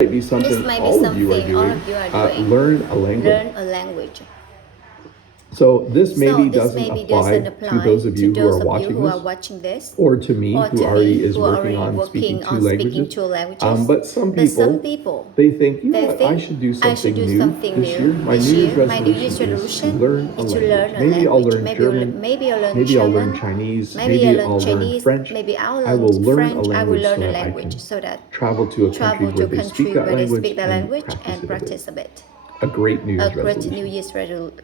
might be something This might be all of you are something all doing. of you are doing. Learn a language. Learn a language. So this maybe this doesn't maybe apply doesn't to those of you who are watching this, or to me or who to already me is who working already on speaking working two on speaking languages. two languages. But some people, they think, you know what, I should do something new this year. My New Year's resolution is to learn a language. Maybe I'll learn German. Maybe I'll learn Maybe I'll learn German. Chinese. Maybe I'll learn I'll learn Chinese. French. Maybe I'll I learn will learn French. a I will language learn so a that I language can so that travel to a country travel to where a they speak country that where they language speak that and language and practice practice a bit. a great New A Year's great resolution. New Year's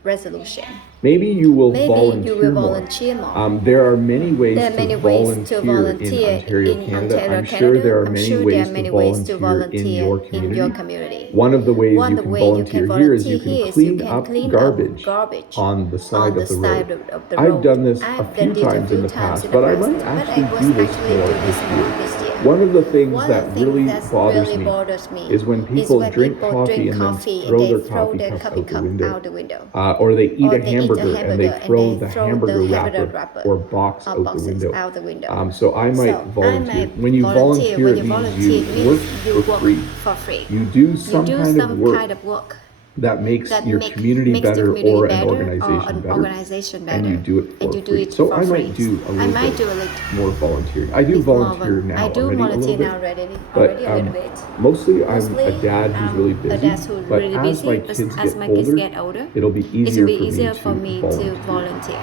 resolution. Maybe you will Maybe volunteer you will more. volunteer more. There are many ways There are many ways to volunteer in in Ontario, Canada. Ontario, I'm sure there are I'm many sure there ways are many to ways to volunteer volunteer in your community. One One of the ways One you the can way you can volunteer here is you volunteer can is clean you up can clean garbage up garbage on the side of the road. of the I've road. done this a I've few done it a times few in the times past, in the but I past, might but I actually was do this actually more do this this more year. this year. One of the things One that of the things really that bothers really me bothers me is when people drink coffee and then throw and their they throw coffee their cups coffee out the cup window. out the window. Or they eat Or a they eat a hamburger and they hamburger and throw they the throw hamburger the hamburger wrapper wrapper or box or out the boxes window. out the window. So I might So I volunteer. might When you volunteer, when it you means volunteer, you it work means you for work free. for free. You do You some do kind of some work kind of work that makes that your community makes the better community or an better or organization an better, organization better, and you do it and for you do free. it So for I free. might do a I little might do a bit little more volunteering. I do bit more volunteer now I do already a volunteer little now bit, already but a little bit. mostly I'm Mostly, a dad who's really a busy. dad who's But really as my busy. But kids as get my kids older, get older, it'll be it will easier be for me easier for me to to volunteer. volunteer.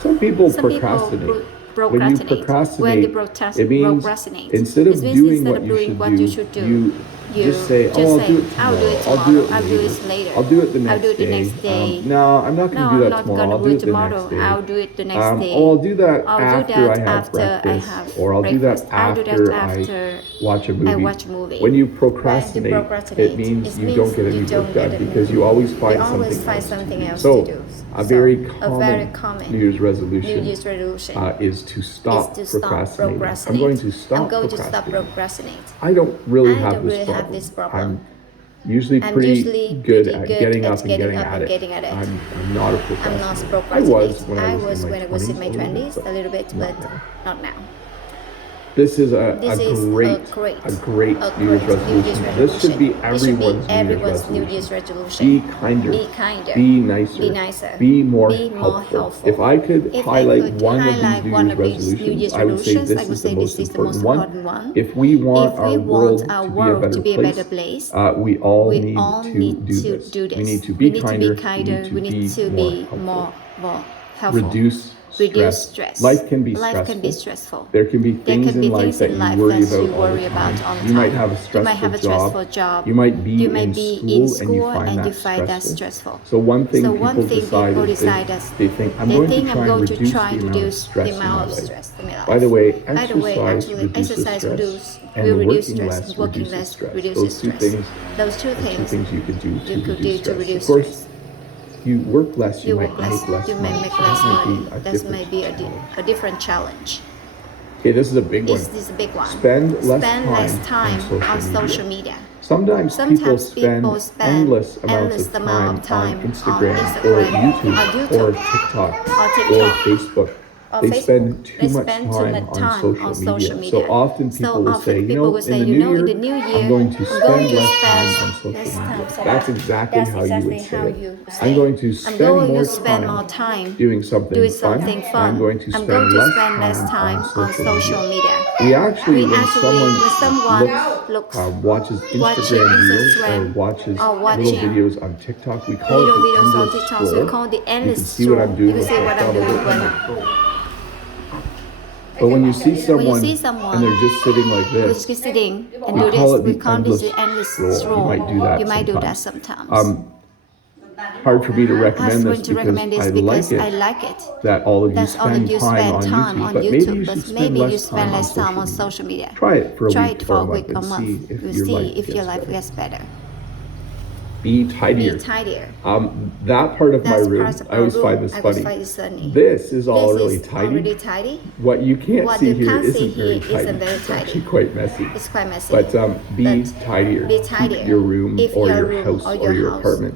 Some people Some people procrastinate. When you procrastinate. When they procrastinate, it means procrastinate, instead it of means doing instead what of you doing should what you do, should do, you just say, oh, I'll do it I'll do it tomorrow. I'll do it tomorrow. I'll do later. it later. I'll do it the I'll next do it the day. next day. No, I'm not going No, to do I'm that not tomorrow. gonna I'll do do it it the next tomorrow. day. I'll do it the next day. Oh, I'll do that I'll do after that I have after I breakfast, have or I'll do breakfast. that I'll do that after after I watch a movie. I watch a movie. When you When you procrastinate, procrastinate, it means it you means don't get you any don't work get done any because you work. always You find always something find else to something do. else So, to do. a So, very a very common common New Year's New resolution Year's resolution is to stop is to stop procrastinating. I'm going to stop I'm going to stop procrastinating. procrastinate. I don't really I have don't this really problem. have this problem. I'm usually I'm pretty usually good pretty at good getting at up and getting getting up at and it. getting at it. I'm not a I'm not procrastinator. procrastinating. I was when I was when I was in my 20s, but a little bit, not but now. not now. This is This is a great New Year's resolution. This should be everyone's New Year's resolution. Be kinder. Be kinder. Be nicer. Be nicer. Be more Be more helpful. helpful. If I could If I highlight could one highlight of these New Year's resolutions, I would say this is the most important one. If we want our world to be a better place, we all need to do this. We need to be kinder. We need to be more helpful. Reduce stress. Life can be stressful. There can be things in life that you worry about all the time. You might have a stressful job. You might be in school and you find that stressful. So one thing people decide is they think, I'm going to try and reduce the amount of stress in my life. By the way, exercise reduces stress, and working less reduces stress. Those two things you could do to reduce stress. You work less, you might make less money. That might be a different challenge. Okay, this is a big one. This is a big one. Spend less time on social media. Sometimes people spend endless amounts of time on Instagram or YouTube or TikTok or Facebook. They spend too much time on social media. So often people will say, in the new year, I'm going to spend less time on social media. That's exactly how you would say it. I'm going to spend more time doing something fun. I'm going to spend less time on social media. We actually, when someone watches Instagram reels or watches little videos on TikTok, we call it the endless scroll. You can see what I'm doing with my thumb. But when you see someone and they're just sitting like this, we call it the endless scroll. You might do that sometimes. Hard for me to recommend this because I like it that all of you spend time on YouTube, but maybe you spend less time on social media. Try it for a week or a month. You'll see if your life gets better. Be tidier. That part of my room, I always find this funny. This is all really tidy. What you can't see here isn't very tidy. It's actually quite messy. It's quite messy. But be tidier. Keep your room or your house or your apartment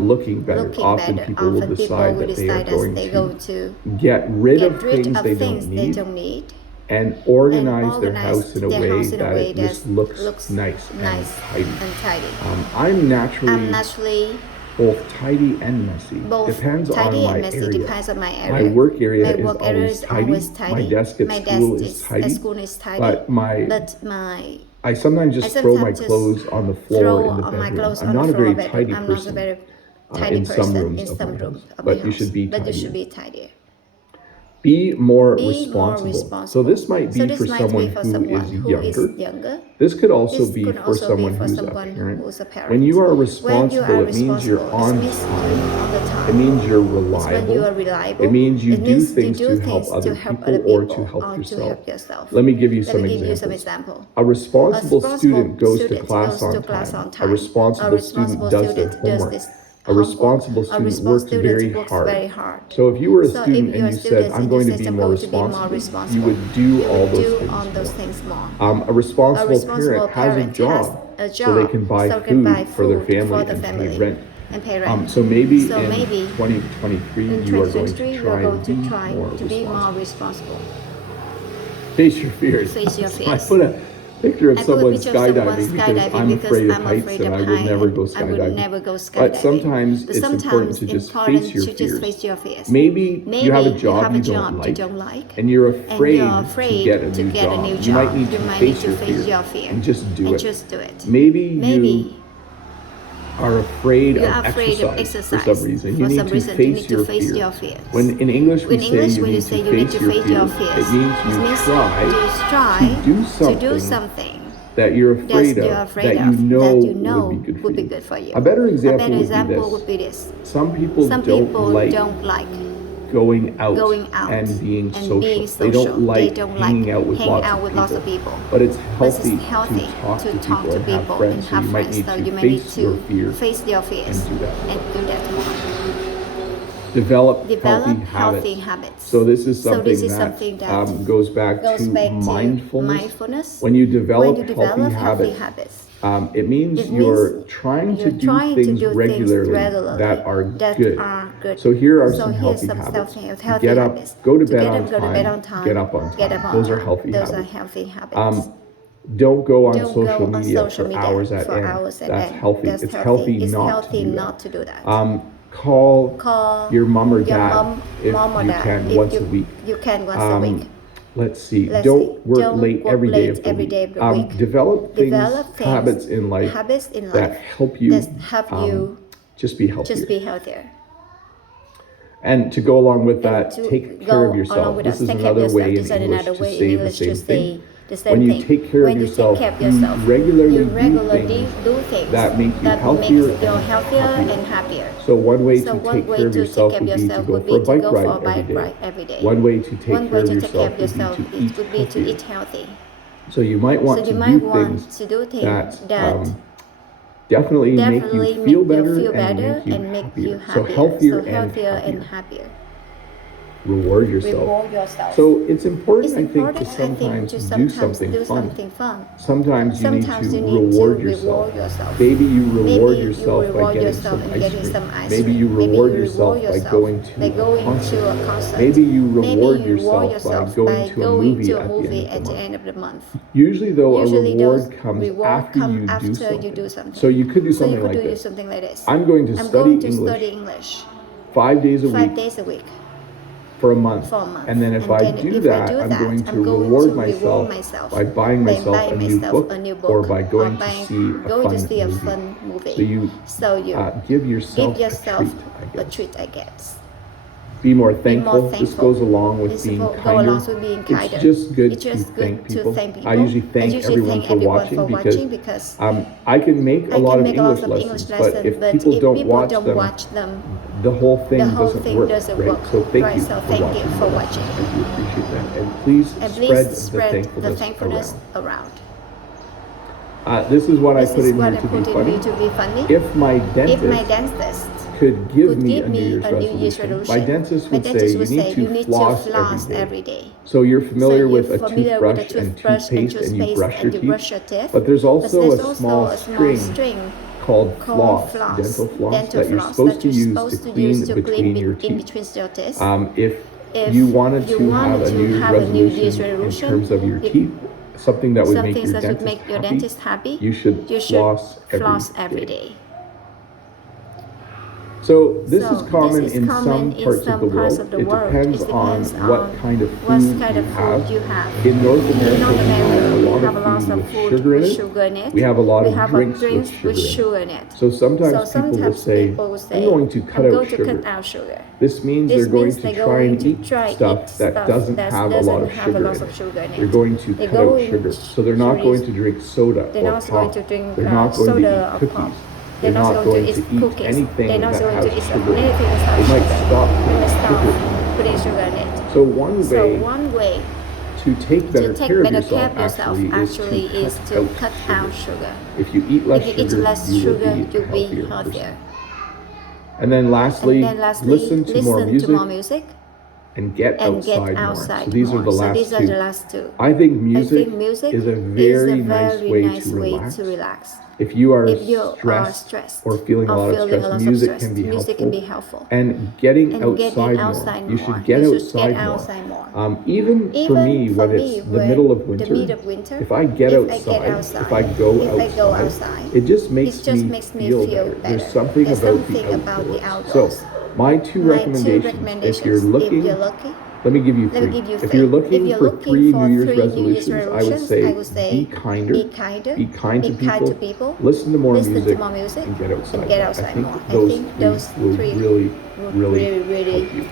looking better. Often people will decide that they are going to get rid of things they don't need and organize their house in a way that it just looks nice and tidy. I'm naturally both tidy and messy. Depends on my area. My work area is always tidy. My desk at school is tidy. But I sometimes just throw my clothes on the floor in the bedroom. I'm not a very tidy person in some rooms of my house, but you should be tidier. Be more responsible. So this might be for someone who is younger. This could also be for someone who's a parent. When you are responsible, it means you're on time. It means you're reliable. It means you do things to help other people or to help yourself. Let me give you some examples. A responsible student goes to class on time. A responsible student does their homework. A responsible student works very hard. So if you were a student and you said, I'm going to be more responsible, you would do all those things more. A responsible parent has a job so they can buy food for their family and pay rent. So maybe in 2023, you are going to try to be more responsible. Face your fears. I put a picture of someone skydiving because I'm afraid of heights and I would never go skydiving. But sometimes it's important to just face your fears. Maybe you have a job you don't like and you're afraid to get a new job. You might need to face your fear and just do it. Maybe you are afraid of exercise for some reason. You need to face your fear. When in English we say you need to face your fear, it means you try to do something that you're afraid of, that you know would be good for you. A better example would be this. Some people don't like going out and being social. They don't like hanging out with lots of people. But it's healthy to talk to people and have friends. So you might need to face your fears and do that more. Develop healthy habits. So this is something that goes back to mindfulness. When you develop healthy habits, it means you're trying to do things regularly that are good. So here are some healthy habits. Get up, go to bed on time, get up on time. Those are healthy habits. Don't go on social media for hours at end. That's healthy. It's healthy not to do that. Call your mom or dad if you can once a week. Let's see. Don't work late every day of the week. Develop habits in life that help you just be healthier. And to go along with that, take care of yourself. This is another way in English to say the same thing. When you take care of yourself, you regularly do things that make you healthier and happier. So one way to take care of yourself would be to go for a bike ride every day. One way to take care of yourself would be to eat healthy. So you might want to do things that definitely make you feel better and make you happier. So healthier and happier. Reward yourself. So it's important, I think, to sometimes do something fun. Sometimes you need to reward yourself. Maybe you reward yourself by getting some ice cream. Maybe you reward yourself by going to a concert. Maybe you reward yourself by going to a movie at the end of the month. Usually though, a reward comes after you do something. So you could do something like this. I'm going to study English 5 days a week. For a month. And then if I do that, I'm going to reward myself by buying myself a new book or by going to see a fun movie. So you give yourself a treat, I guess. Be more thankful. This goes along with being kinder. It's just good to thank people. I usually thank everyone for watching because I can make a lot of English lessons, but if people don't watch them, the whole thing doesn't work, right? So thank you for watching. I do appreciate that. And please spread the thankfulness around. This is what I put in here to be funny. If my dentist could give me a New Year's resolution, my dentist would say you need to floss every day. So you're familiar with a toothbrush and toothpaste and you brush your teeth, but there's also a small string called floss, dental floss, that you're supposed to use to clean between your teeth. if you wanted to have a to New have a New Year's resolution in resolution, terms of your teeth, something that would make something your that would make your dentist dentist happy, you should floss every every day. day. So this So is common this is in common some in parts of some the parts world. of the It world. depends It on depends what on kind of what food kind you of have. food you have. In North America, In North we America, have a we lot have of lots food of with food sugar in with it. sugar in it. We have a lot We of have drinks drinks with with sugar sugar in in it. it. So sometimes So people will sometimes say, people will say, I'm going to cut I'm out going to sugar. cut out sugar. This means This they're going means to they're try and going to eat try stuff that doesn't have a lot of sugar in it. sugar in it. They're going to They're cut out going sugar. So they're not going to drink soda They're or not going pop. to drink They're not going to soda eat or pop. cookies. They're They're not going to eat cookies. anything They're not that going has to eat sugar in it. anything that has They might sugar. stop They putting might stop sugar in it. putting sugar in it. So one way to take better take care of better care yourself of yourself actually is to cut out sugar. sugar. If you eat less If you eat sugar, less you sugar, will be a you'll be healthier healthier. person. And then lastly, listen to more music and get outside more. So these are the last two. I think music is a very nice way to relax. If you are stressed or feeling a lot of stress, music can be helpful. And getting outside more. You should get outside more. Even for me, when it's the middle of winter, if I get outside, if I go outside, it just makes me feel better. There's something about the outdoors. So my two recommendations, if you're looking, let me give you three. If you're looking for 3 New Year's resolutions, I would say be kinder, be kind to people, listen to more music, and get outside. I think those three will really help you.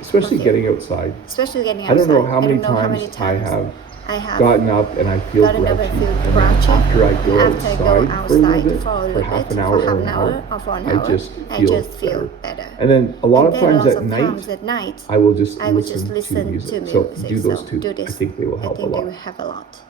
Especially getting outside. I don't know how many times I have gotten up and I feel grouchy. After I go outside for a little bit, for half an hour or an hour, I just feel better. And then a lot of times at night, I will just listen to music. So do those two. I think they will help a lot.